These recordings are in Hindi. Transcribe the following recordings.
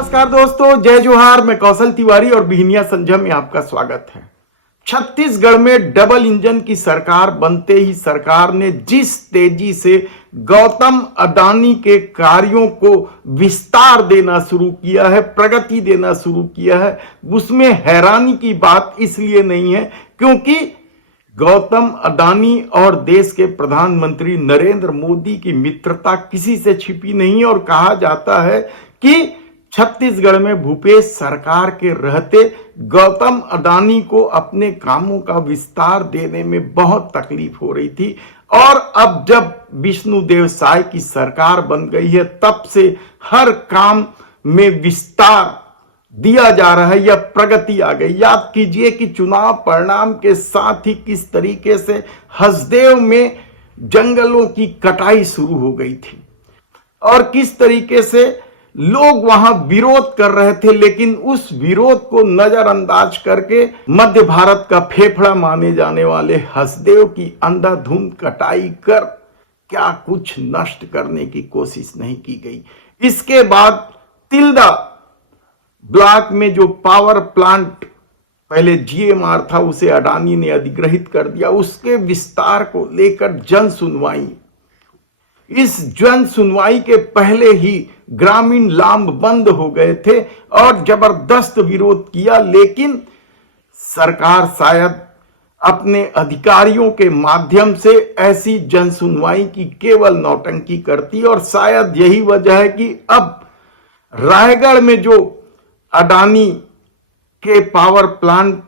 नमस्कार दोस्तों, जय जोहार। मैं कौशल तिवारी और बिहनिया संझा में आपका स्वागत है। छत्तीसगढ़ में डबल इंजन की सरकार बनते ही सरकार ने जिस तेजी से गौतम अडानी के कार्यों को विस्तार देना शुरू किया है, प्रगति देना शुरू किया है, उसमें हैरानी की बात इसलिए नहीं है क्योंकि गौतम अडानी और देश के प्रधानमंत्री नरेंद्र मोदी की मित्रता किसी से छिपी नहीं। और कहा जाता है कि छत्तीसगढ़ में भूपेश सरकार के रहते गौतम अडानी को अपने कामों का विस्तार देने में बहुत तकलीफ हो रही थी। और अब जब विष्णुदेव साय की सरकार बन गई है तब से हर काम में विस्तार दिया जा रहा है या प्रगति आ गई। याद कीजिए कि चुनाव परिणाम के साथ ही किस तरीके से हसदेव में जंगलों की कटाई शुरू हो गई थी और किस तरीके से लोग वहां विरोध कर रहे थे, लेकिन उस विरोध को नजरअंदाज करके मध्य भारत का फेफड़ा माने जाने वाले हसदेव की अंधाधुंध कटाई कर क्या कुछ नष्ट करने की कोशिश नहीं की गई। इसके बाद तिल्दा ब्लॉक में जो पावर प्लांट पहले जीएमआर था उसे अडानी ने अधिग्रहित कर दिया। उसके विस्तार को लेकर जन सुनवाई, इस जन सुनवाई के पहले ही ग्रामीण लाभ बंद हो गए थे और जबरदस्त विरोध किया, लेकिन सरकार शायद अपने अधिकारियों के माध्यम से ऐसी जन सुनवाई की केवल नौटंकी करती। और शायद यही वजह है कि अब रायगढ़ में जो अडानी के पावर प्लांट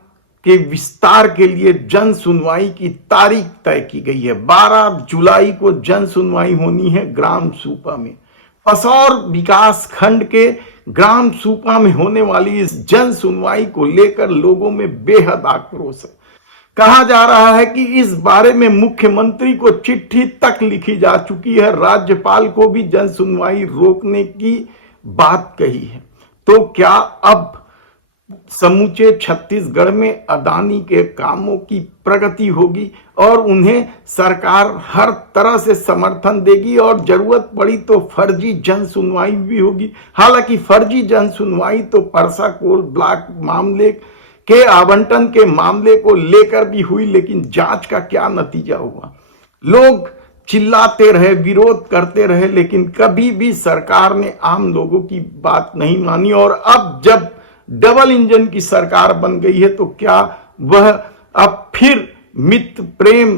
के विस्तार के लिए जन सुनवाई की तारीख तय की गई है। 12 जुलाई को जन सुनवाई होनी है ग्राम सूपा में। पसौर विकास खंड के ग्राम सूपा में होने वाली इस जन सुनवाई को लेकर लोगों में बेहद आक्रोश है। कहा जा रहा है कि इस बारे में मुख्यमंत्री को चिट्ठी तक लिखी जा चुकी है, राज्यपाल को भी जन सुनवाई रोकने की बात कही है। तो क्या अब समूचे छत्तीसगढ़ में अडानी के कामों की प्रगति होगी और उन्हें सरकार हर तरह से समर्थन देगी और जरूरत पड़ी तो फर्जी जन सुनवाई भी होगी। हालांकि फर्जी जन सुनवाई तो परसा कोल ब्लॉक मामले के आवंटन के मामले को लेकर भी हुई, लेकिन जांच का क्या नतीजा हुआ? लोग चिल्लाते रहे, विरोध करते रहे, लेकिन कभी भी सरकार ने आम लोगों की बात नहीं मानी। और अब जब डबल इंजन की सरकार बन गई है तो क्या वह अब फिर मित्र प्रेम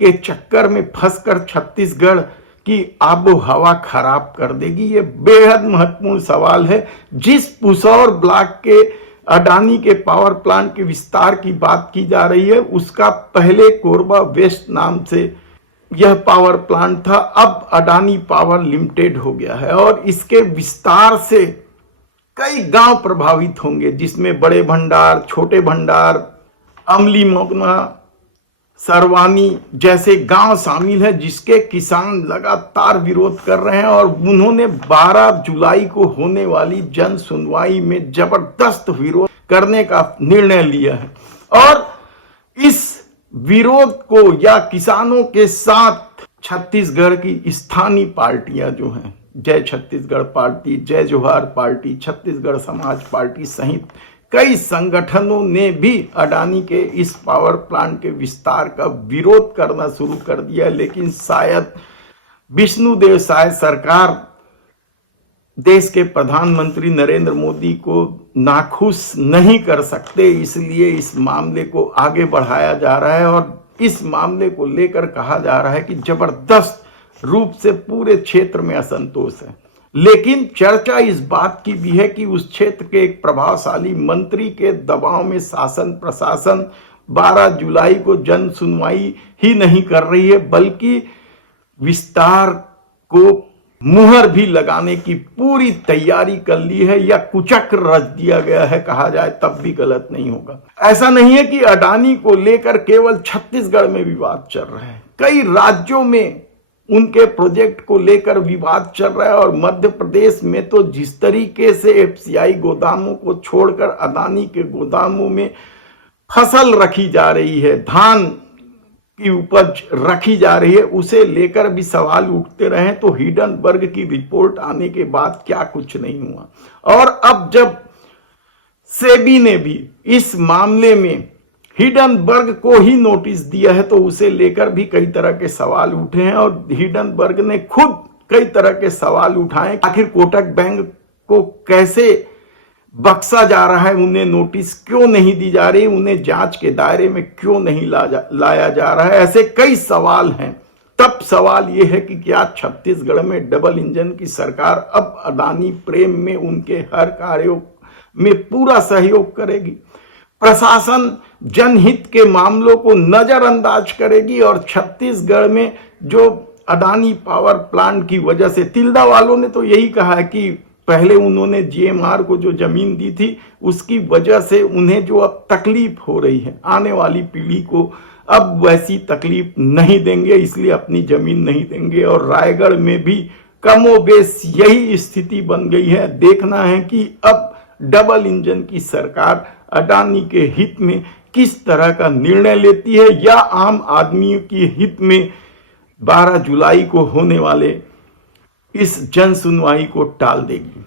के चक्कर में फंसकर छत्तीसगढ़ की आबो हवा खराब कर देगी? ये बेहद महत्वपूर्ण सवाल है। जिस पुसौर ब्लॉक के अडानी के पावर प्लांट के विस्तार की बात की जा रही है उसका पहले कोरबा वेस्ट नाम से यह पावर प्लांट था, अब अडानी पावर लिमिटेड हो गया है। और इसके विस्तार से कई गांव प्रभावित होंगे, जिसमें बड़े भंडार, छोटे भंडार, अमली मोगना, सरवानी जैसे गांव शामिल हैं, जिसके किसान लगातार विरोध कर रहे हैं। और उन्होंने 12 जुलाई को होने वाली जन सुनवाई में जबरदस्त विरोध करने का निर्णय लिया है। और इस विरोध को या किसानों के साथ छत्तीसगढ़ की स्थानीय पार्टियां जो हैं, जय छत्तीसगढ़ पार्टी, जय जोहार पार्टी, छत्तीसगढ़ समाज पार्टी सहित कई संगठनों ने भी अडानी के इस पावर प्लांट के विस्तार का विरोध करना शुरू कर दिया। लेकिन शायद विष्णुदेव साय सरकार देश के प्रधानमंत्री नरेंद्र मोदी को नाखुश नहीं कर सकते, इसलिए इस मामले को आगे बढ़ाया जा रहा है। और इस मामले को लेकर कहा जा रहा है कि जबरदस्त रूप से पूरे क्षेत्र में असंतोष है। लेकिन चर्चा इस बात की भी है कि उस क्षेत्र के एक प्रभावशाली मंत्री के दबाव में शासन प्रशासन 12 जुलाई को जन सुनवाई ही नहीं कर रही है, बल्कि विस्तार को मुहर भी लगाने की पूरी तैयारी कर ली है या कुचक्र रच दिया गया है, कहा जाए तब भी गलत नहीं होगा। ऐसा नहीं है कि अडानी को लेकर केवल छत्तीसगढ़ में विवाद चल रहा है, कई राज्यों में उनके प्रोजेक्ट को लेकर विवाद चल रहा है। और मध्य प्रदेश में तो जिस तरीके से एफसीआई गोदामों को छोड़कर अडानी के गोदामों में फसल रखी जा रही है, धान की उपज रखी जा रही है, उसे लेकर भी सवाल उठते रहे। तो हिंडनबर्ग की रिपोर्ट आने के बाद क्या कुछ नहीं हुआ, और अब जब सेबी ने भी इस मामले में हिंडनबर्ग को ही नोटिस दिया है तो उसे लेकर भी कई तरह के सवाल उठे हैं, और हिंडनबर्ग ने खुद कई तरह के सवाल उठाए। आखिर कोटक बैंक को कैसे बख्शा जा रहा है, उन्हें नोटिस क्यों नहीं दी जा रही, उन्हें जांच के दायरे में क्यों नहीं लाया जा रहा है, ऐसे कई सवाल हैं। तब सवाल यह है कि क्या छत्तीसगढ़ में डबल इंजन की सरकार अब अडानी प्रेम में उनके हर कार्यों में पूरा सहयोग करेगी, प्रशासन जनहित के मामलों को नजरअंदाज करेगी, और छत्तीसगढ़ में जो अडानी पावर प्लांट की वजह से, तिल्दा वालों ने तो यही कहा है कि पहले उन्होंने जीएमआर को जो जमीन दी थी उसकी वजह से उन्हें जो अब तकलीफ हो रही है, आने वाली पीढ़ी को अब वैसी तकलीफ नहीं देंगे, इसलिए अपनी जमीन नहीं देंगे। और रायगढ़ में भी कमोबेश यही स्थिति बन गई है। देखना है कि अब डबल इंजन की सरकार अडानी के हित में किस तरह का निर्णय लेती है, या आम आदमी के हित में 12 जुलाई को होने वाले इस जन सुनवाई को टाल देगी।